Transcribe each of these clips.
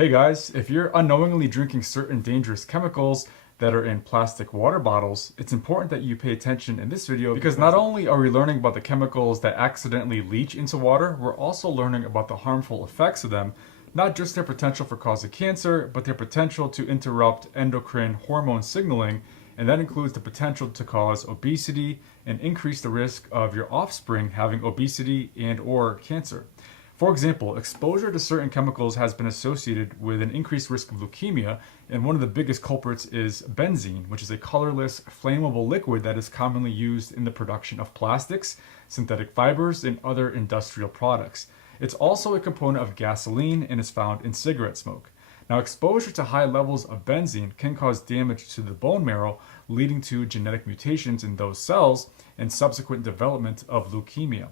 Hey guys, if you're unknowingly drinking certain dangerous chemicals that are in plastic water bottles, it's important that you pay attention in this video because not only are we learning about the chemicals that accidentally leach into water, we're also learning about the harmful effects of them, not just their potential for causing cancer, but their potential to interrupt endocrine hormone signaling, and that includes the potential to cause obesity and increase the risk of your offspring having obesity and/or cancer. For example, exposure to certain chemicals has been associated with an increased risk of leukemia, and one of the biggest culprits is benzene, which is a colorless, flammable liquid that is commonly used in the production of plastics, synthetic fibers, and other industrial products. It's also a component of gasoline and is found in cigarette smoke. Now, exposure to high levels of benzene can cause damage to the bone marrow, leading to genetic mutations in those cells and subsequent development of leukemia.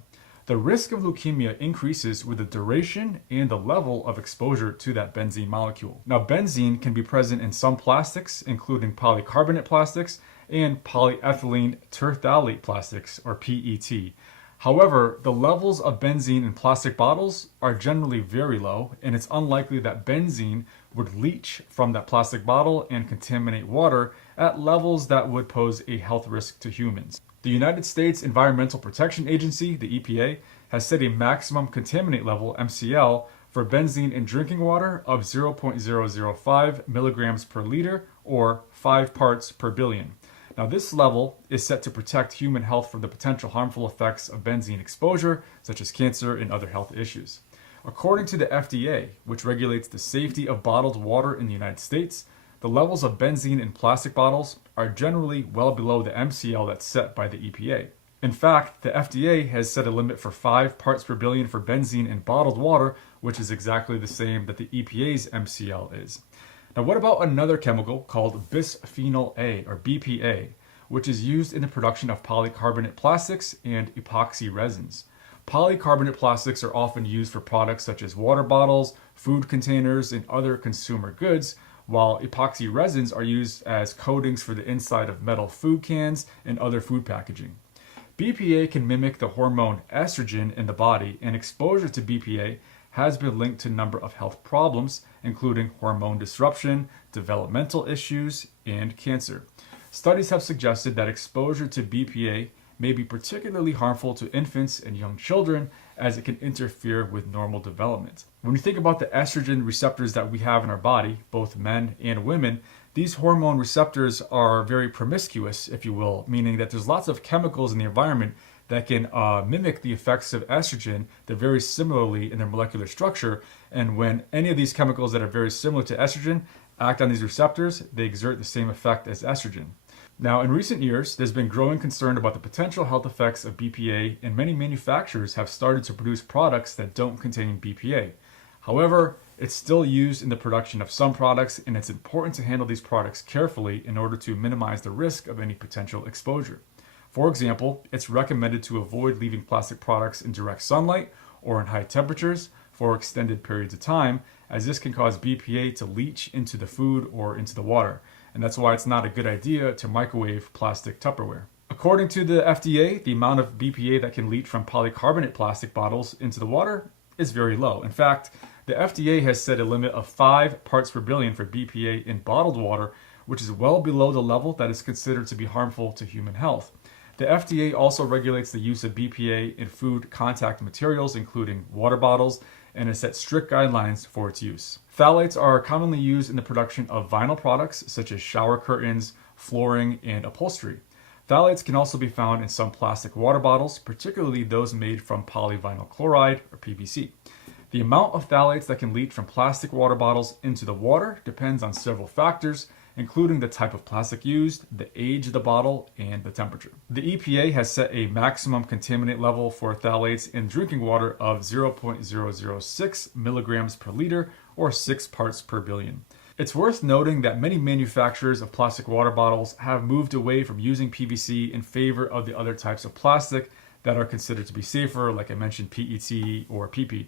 The risk of leukemia increases with the duration and the level of exposure to that benzene molecule. Now, benzene can be present in some plastics, including polycarbonate plastics and polyethylene terephthalate plastics, or PET. However, the levels of benzene in plastic bottles are generally very low, and it's unlikely that benzene would leach from that plastic bottle and contaminate water at levels that would pose a health risk to humans. The United States Environmental Protection Agency, the EPA, has set a maximum contaminant level, MCL, for benzene in drinking water of 0.005 milligrams per liter, or 5 parts per billion. Now, this level is set to protect human health from the potential harmful effects of benzene exposure, such as cancer and other health issues. According to the FDA, which regulates the safety of bottled water in the United States, the levels of benzene in plastic bottles are generally well below the MCL that's set by the EPA. In fact, the FDA has set a limit for 5 parts per billion for benzene in bottled water, which is exactly the same that the EPA's MCL is. Now, what about another chemical called bisphenol A, or BPA, which is used in the production of polycarbonate plastics and epoxy resins? Polycarbonate plastics are often used for products such as water bottles, food containers, and other consumer goods, while epoxy resins are used as coatings for the inside of metal food cans and other food packaging. BPA can mimic the hormone estrogen in the body, and exposure to BPA has been linked to a number of health problems, including hormone disruption, developmental issues, and cancer. Studies have suggested that exposure to BPA may be particularly harmful to infants and young children, as it can interfere with normal development. When you think about the estrogen receptors that we have in our body, both men and women, these hormone receptors are very promiscuous, if you will, meaning that there's lots of chemicals in the environment that can mimic the effects of estrogen. They're very similarly in their molecular structure, and when any of these chemicals that are very similar to estrogen act on these receptors, they exert the same effect as estrogen. Now, in recent years, there's been growing concern about the potential health effects of BPA, and many manufacturers have started to produce products that don't contain BPA. However, it's still used in the production of some products, and it's important to handle these products carefully in order to minimize the risk of any potential exposure. For example, it's recommended to avoid leaving plastic products in direct sunlight or in high temperatures for extended periods of time, as this can cause BPA to leach into the food or into the water. And that's why it's not a good idea to microwave plastic Tupperware. According to the FDA, the amount of BPA that can leach from polycarbonate plastic bottles into the water is very low. In fact, the FDA has set a limit of 5 parts per billion for BPA in bottled water, which is well below the level that is considered to be harmful to human health. The FDA also regulates the use of BPA in food contact materials, including water bottles, and has set strict guidelines for its use. Phthalates are commonly used in the production of vinyl products such as shower curtains, flooring, and upholstery. Phthalates can also be found in some plastic water bottles, particularly those made from polyvinyl chloride, or PVC. The amount of phthalates that can leach from plastic water bottles into the water depends on several factors, including the type of plastic used, the age of the bottle, and the temperature. The EPA has set a maximum contaminant level for phthalates in drinking water of 0.006 milligrams per liter, or 6 parts per billion. It's worth noting that many manufacturers of plastic water bottles have moved away from using PVC in favor of the other types of plastic that are considered to be safer, like I mentioned, PET or PP.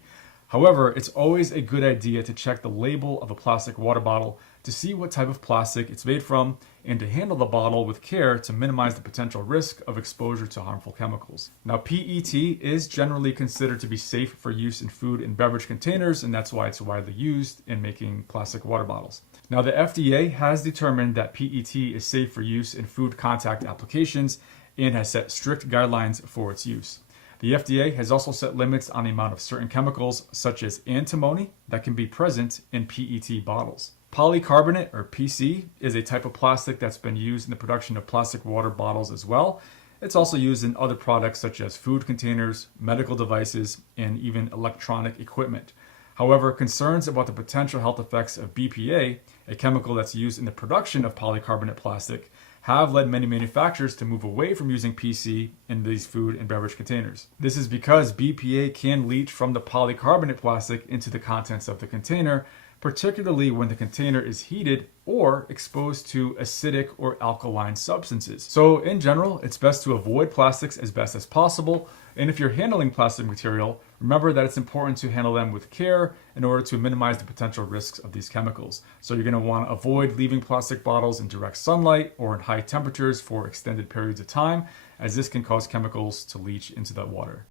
However, it's always a good idea to check the label of a plastic water bottle to see what type of plastic it's made from and to handle the bottle with care to minimize the potential risk of exposure to harmful chemicals. Now, PET is generally considered to be safe for use in food and beverage containers, and that's why it's widely used in making plastic water bottles. Now, the FDA has determined that PET is safe for use in food contact applications and has set strict guidelines for its use. The FDA has also set limits on the amount of certain chemicals, such as antimony, that can be present in PET bottles. Polycarbonate, or PC, is a type of plastic that's been used in the production of plastic water bottles as well. It's also used in other products such as food containers, medical devices, and even electronic equipment. However, concerns about the potential health effects of BPA, a chemical that's used in the production of polycarbonate plastic, have led many manufacturers to move away from using PC in these food and beverage containers. This is because BPA can leach from the polycarbonate plastic into the contents of the container, particularly when the container is heated or exposed to acidic or alkaline substances. So in general, it's best to avoid plastics as best as possible. And if you're handling plastic material, remember that it's important to handle them with care in order to minimize the potential risks of these chemicals. So you're going to want to avoid leaving plastic bottles in direct sunlight or in high temperatures for extended periods of time, as this can cause chemicals to leach into the water.